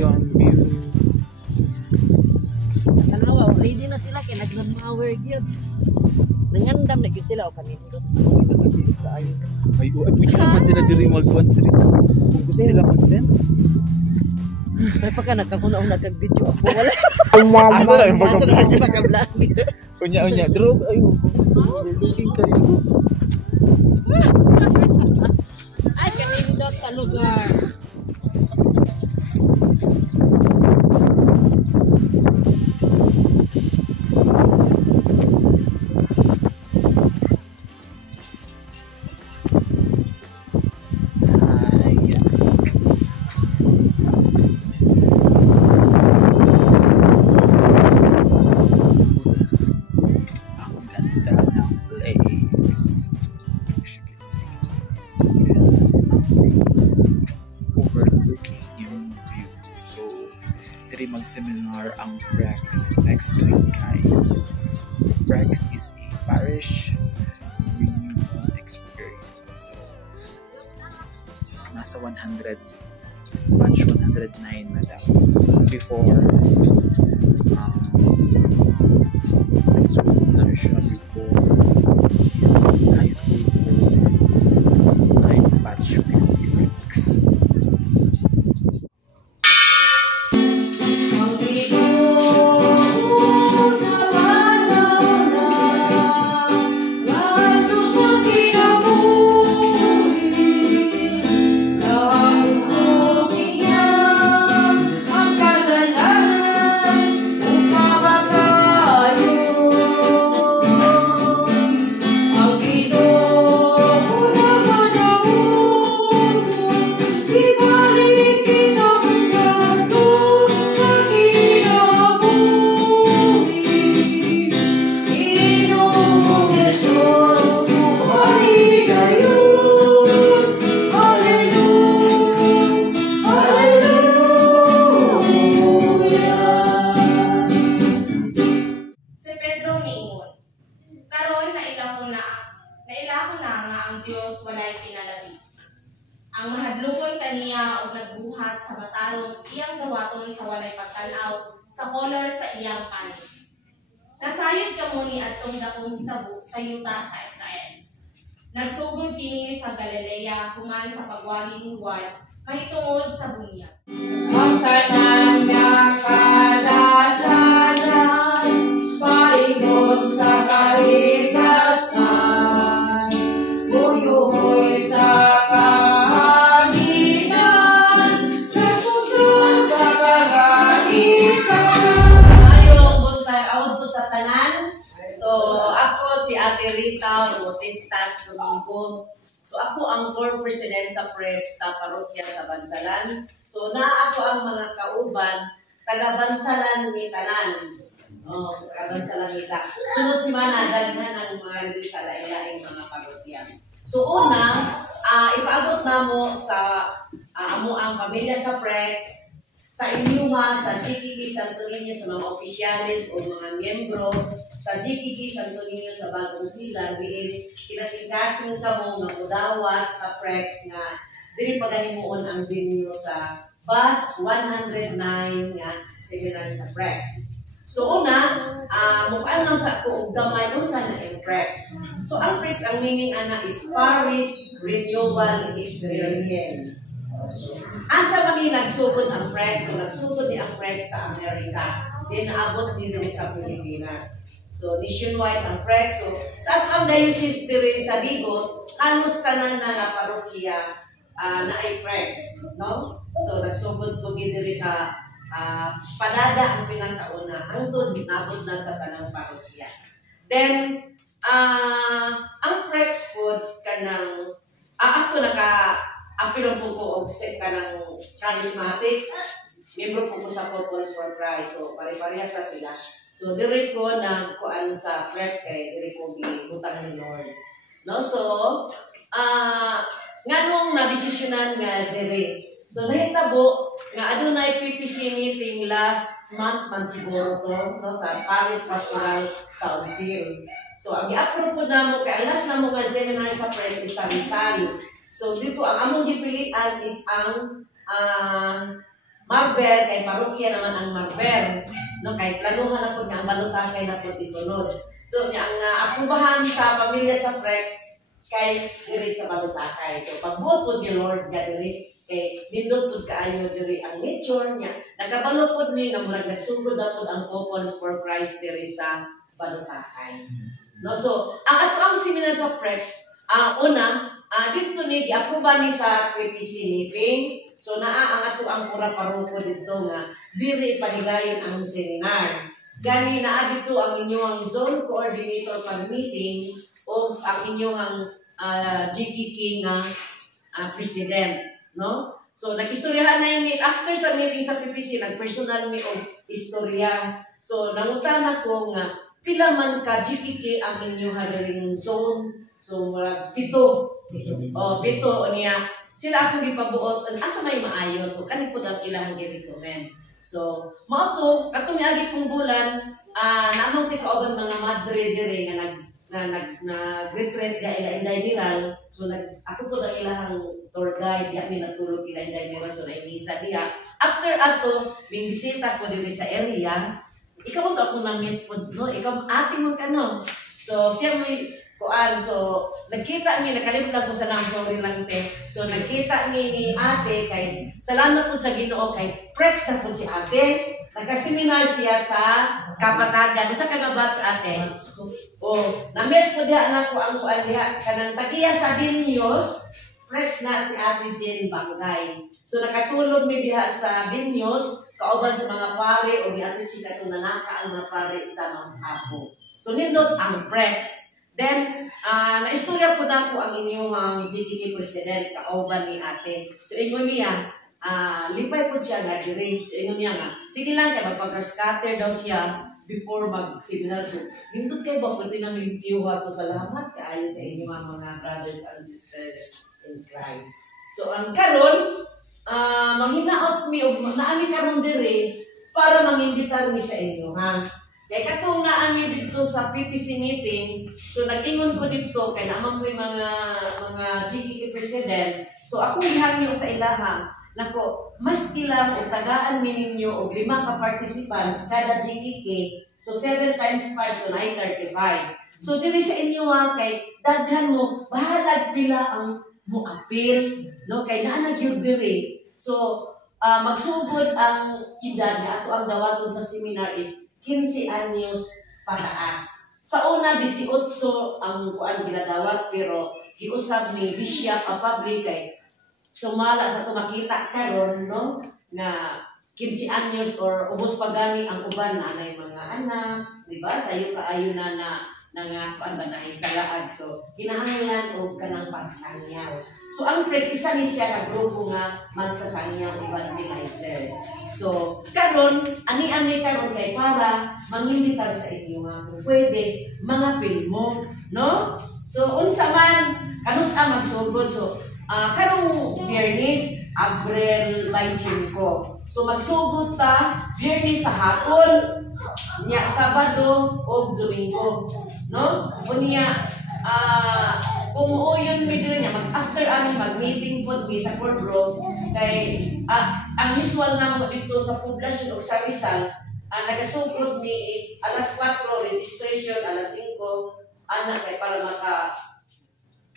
kayo ang view. Tanawa, ready na sila kaya nag-mower gyud. Nangandam na gyud sila o kanindot. Ay, pwede naman sila diri magkuhan sila. Kung gusto nila mag-ten. May pagka nagkakunaw nagag-video ako wala. Asa na yung pagka-vlog. Unya, drog, ayun. Looking kayo. Ay, kanindot sa lugar. Overlooking yung view. So, diri mag-seminar ang PREX next week, guys. PREX is a parish renewal experience. So, nasa 100, batch 109 na daw. Before, high school na siya before is high school ay batch 56. Diyos walay pinalabi. Ang mahadlokon kaniya og nagbuhat sa matarong iyang dawaton sa walay pagtanaw sa kolor sa iyang panig. Nasayod kamo ni adtong dakong hitabo sa yuta sa Israel. Nagsugod kini sa Galilea human sa pagwali ni Juan kahitungod sa bunyag. Ang tanan niya kadadanan, paingon sa kaligtasan, buyuhoy sa kahaginan, sa puso sa kahaginan. Ayong buntag awod ko sa tanan. So ako si Ate Rita Bautista Domingo. So ako ang board president sa PREX sa parokya sa Bansalan. So na ako ang mga kauban taga Bansalan ni tanan. Taga Bansalan isa. Sunod si Mana daghan ang mga diri sa lain-laing mga parokya. So una, ipaabot namo sa amo ang pamilya sa PREX, sa inyuma, sa GTP Santo Niño, sa mga opisyalis o mga miyembro sa GTP Santo Niño sa Bagong Silang, biin kinasing-kasing kamo nga mudawat sa PREX nga dili pagahimuon ang venue sa batch 109 nga seminar sa PREX. So una, mukhaan lang sa ko gamay unsa na ang PREX. So ang PREX ang meaning ana is Parish Renewal Experience. Asa man ni nagsugod ang PREX, so nagsugod ni ang PREX sa Amerika, then naabot din sa Pilipinas. So nationwide ang PREX. So sa ang diocese diri sa Digos, halos tanan na nga parokya na ay PREX, no? So nagsugod po diri sa padada ang pinakauna hangtod nabot na sa tanang parokya. Then ang PREX po kanang ako apilong po ko og set kanang charismatic. Membro po ko sa Couples for Christ. So pare-pareha pa sila. So diri ko nagkuan sa PREX kay diri ko gibutang ni Lord. No, so nganong na-desisyonan nga diri. So nahitabo nga adunay PPC meeting last month man siguro to, no, sa Paris Pastoral Council. So ang i-approve po namo kay alas namo nga seminar sa PREX is sa Rizal. So dito ang among gipilian is ang Marber, kay parokya naman ang Marber. No, kay planuhan na po nga ang Balutakay na po isunod. So, ang aprubahan sa pamilya sa Prex, kay diri sa Balutakay. So, pagbuot po ni Lord, diri, kay nindot po kaayo diri ang nature niya. Nagkabalo po ni nga murag nagsugod na po ang Couples for Christ diri sa Balutakay. No, so, ang ato ang seminar sa Prex, una, dito ni gi-aproba ni sa PPC meeting. So naa ang ato ang pura paroko dito nga diri pahigayon ang seminar. Gani naa dito ang inyong zone coordinator pag meeting o ang inyong GKK nga president, no? So nag-istoryahan na yung after sa meeting sa PPC, nag-personal mi og istorya. So nangutan ako nga pila man ka GKK ang inyong hadaring zone. So murag pito niya. Sila akong gipabuot asa may maayo. So kani pud ang ilang gi-recommend. So mao to katong miagi kong bulan naamong kay kauban mga madre dire nga nag-retreat ga ila Inday Miral. So ako pud ang ilang tour guide ya mi natulog ila Inday Miral. So naimisa diha. After ato ming bisita ko diri sa area. Ikaw mo ako na-meet po, no? Ikaw ate mo ka, no? So, siya may kuan. So, nagkita mi, nakalimutan ko sa nang, sorry lang, te. So, nagkita ni ate, kay, salamat po sa Ginoo kay Prex na po si ate. Nagka-seminar siya sa Kapatagan. Isa ka na ba sa ate? O, na-meet po diha na ko ang kuan diha. Kanang tagiya sa Dinyos, Prex na si ate Jane Bangay. So, nakatulog mi diha sa Dinyos, kauban sa mga pare o ni Ate Chika itong nanaka ang mga pare sa mga apo. So, nindot ang Prex. Then, naistorya po na po ang inyong GKK President, kauban ni Ate. So, inyo niya, lipay po siya na diri. So, inyo niya nga, sige lang, kaya magpag-scatter daw siya before mag-seminar. So, nindot kayo ba pwede nang limpiyuha? So, salamat kaayo sa inyong mga brothers and sisters in Christ. So, ang karon manghinaot mi og naami karon diri para mangimbitar mi sa inyo, ha. Kay katong naami dito sa PPC meeting, so nag-ingon ko dito kay naman ko mga GKK president. So ako gihangyo sa ilaha nako mas kilang og tagaan mi ninyo og 5 ka participants kada GKK. So 7 times 5 so 935. So diri sa inyo kay daghan mo bahalag pila ang mo appeal, no, kay naa nagyud diri. So magsugod ang edad nga ato ang dawaton sa seminar is 15 anyos pataas. Sa una 18 ang kuan ginadawat pero giusab ni Bishop public kay sumala sa tumakita karon, no, nga 15 anyos or ubos pa gani ang uban na anay mga anak, di ba? Sayo kaayo na nga kuan ba na sa laag. So kinahanglan og kanang pagsangyaw. So ang Prex isa ni siya ka grupo nga magsasangyaw evangelizer. So karon ani karon kay para mangimbitar sa inyo nga kung pwede mga pilmo, no? So unsa man kanusta magsugod. So karong Biyernes Abril 25. So magsugod ta Biyernes sa hapon, nya Sabado o Domingo, no? Unya kung uyon mi diri nya after aming mag-meeting po mi sa Corbro kay ang usual namo dito sa poblasyon o sa Rizal nagasugod mi is alas 4 registration, alas 5 ana kay para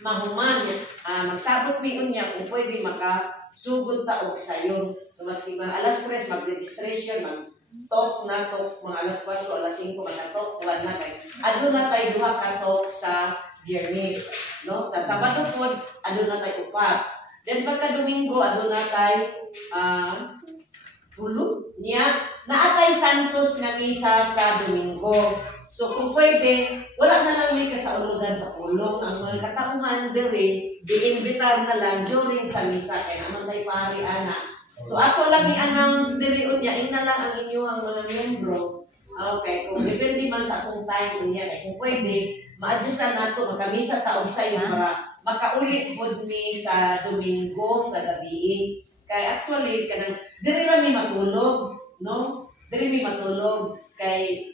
mahuman magsabot mi unya kung pwede makasugod ta og sayon. Maski mga alas 3 mag-registration, mag-talk na talk, mga alas 4, alas 5 mag-talk, wala na kay adto na tayo duha ka talk sa Biyernes, no? Sa Sabado po, adto na tayo 4. Then pagka Domingo, adto na tayo tulo niya. Naatay Santos nga misa sa Domingo. So kung pwede, wala na lang may kasaulugan sa pulong. Ang mga katauhan diri, di-invitar na lang during sa misa kay naman tayo pari ana. So ako lang i-announce diri unya ina lang ang inyong mga miyembro. Okay, kung depende man sa akong time unya kung pwede, ma-adjustan nato makamisa ta og sayo para makaulit pod mi sa Domingo sa gabi. Kay actually kanang diri ra mi matulog, no? Diri mi matulog kay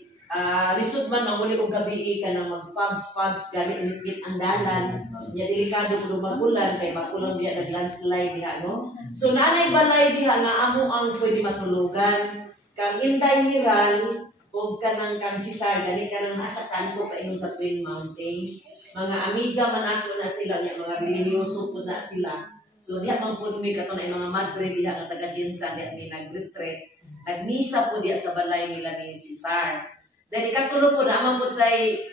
lisod man manguli og gabi ka nang magpags-pags gani init ang dalan. Nya delikado kuno magulan kay makulong diya nag-landslide diha no. So naanay balay diha nga amo ang pwede matulugan. Kang Inday Miral o kanang kang Cesar gani kanang nasa kanto pa ingon sa Twin Mountain. Mga amiga man ako na sila niya mga religyoso pud na sila. So diha man pud mi katon ay mga madre diha nga taga Jensa diha mi nag-retreat. Nagmisa po diya sa balay nila ni Cesar. Then ikatulo po naman po tay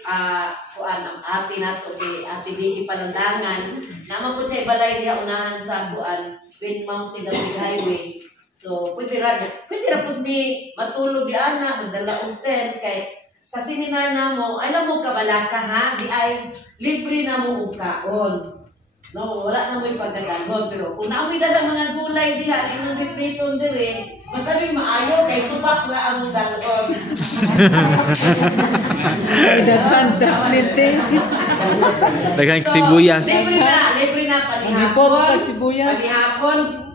kuan ang ate nato si Ate Vicky Palandangan. Naman po sa balay diha unahan sa kuan Twin Mountain Highway. So pwede ra po mi matulog di ana magdala og tent kay sa seminar namo alam mo kabalaka ha di ay libre na mo og kaon. No, wala na mo ipagdagan pero kung naamoy dalang mga gulay diha imong repeton dire basta may maayo kay subak ra ang dalon. Daghang sibuyas. Libre na sibuyas.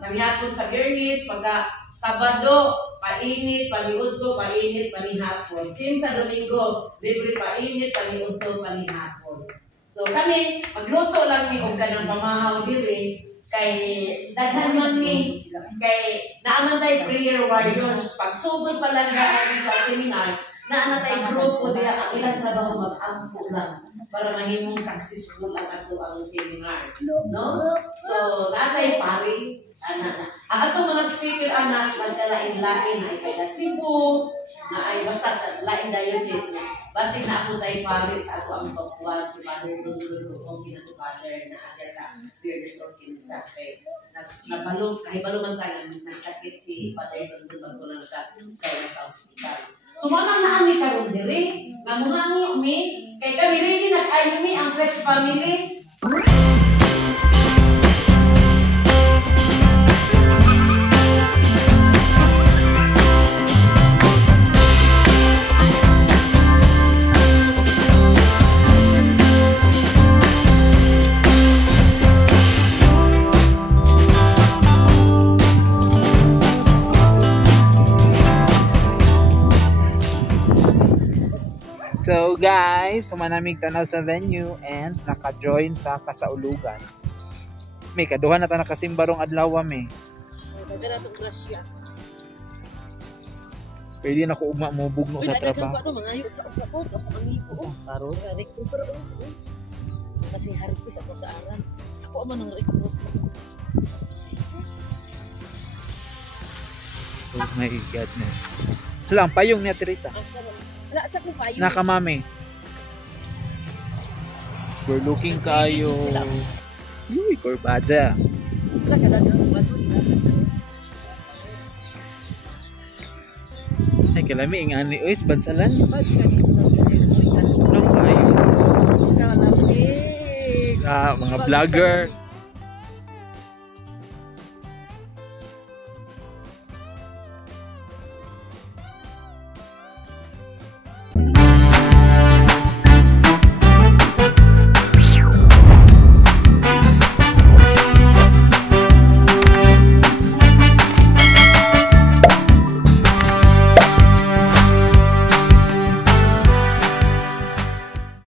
Panihapon sa girlies, pagka Sabado, painit, paniudto, painit, panihapon. Sim sa Domingo, libre painit, paniudto, panihapon. So kami, magluto lang ni og kanang pamahaw diri kay daghan man ni kay naaman tay prayer warriors pagsugod pa lang daan sa seminar naa tay grupo diha ang ilang trabaho mag-ampo lang para mahimong successful ang ato ang seminar no so natay pari ana atong mga speaker anak magkalain-lain ay taga Cebu na ay basta sa lain diocese na basi na ako tay pari sa ato ang pagkuwan si Father Dondolo o kina si Father na asya sa Fearless Organisa kay nabalo kahit balo man tayo nagsakit si Father Dondolo magkulang ka kaya sa ospital. So manang naami karon diri nga muhangi mi kay kami ready nag-ayo mi ang Fresh family. So guys, sumanamig tanaw sa venue and naka-join sa kasaulugan. May kaduhan na ta nakasimbarong adlaw me. Daghan atong grasya. Pwede na ko ugma mo bugno sa trabaho. Ano mangayo ka ako amigo. Taro recruiter kasi harpis ako sa aran. Ako man ang recruiter. Oh my goodness. Lang payong ni Atirita. Wala sa ko payo. Nakamami. We're looking kayo. Uy, Corbada. Wala ka dagang balon. Ay, kalami ang ani. Uy, bansalan. Bag ka dito. Ano kayo? Kalamig. Mga vlogger.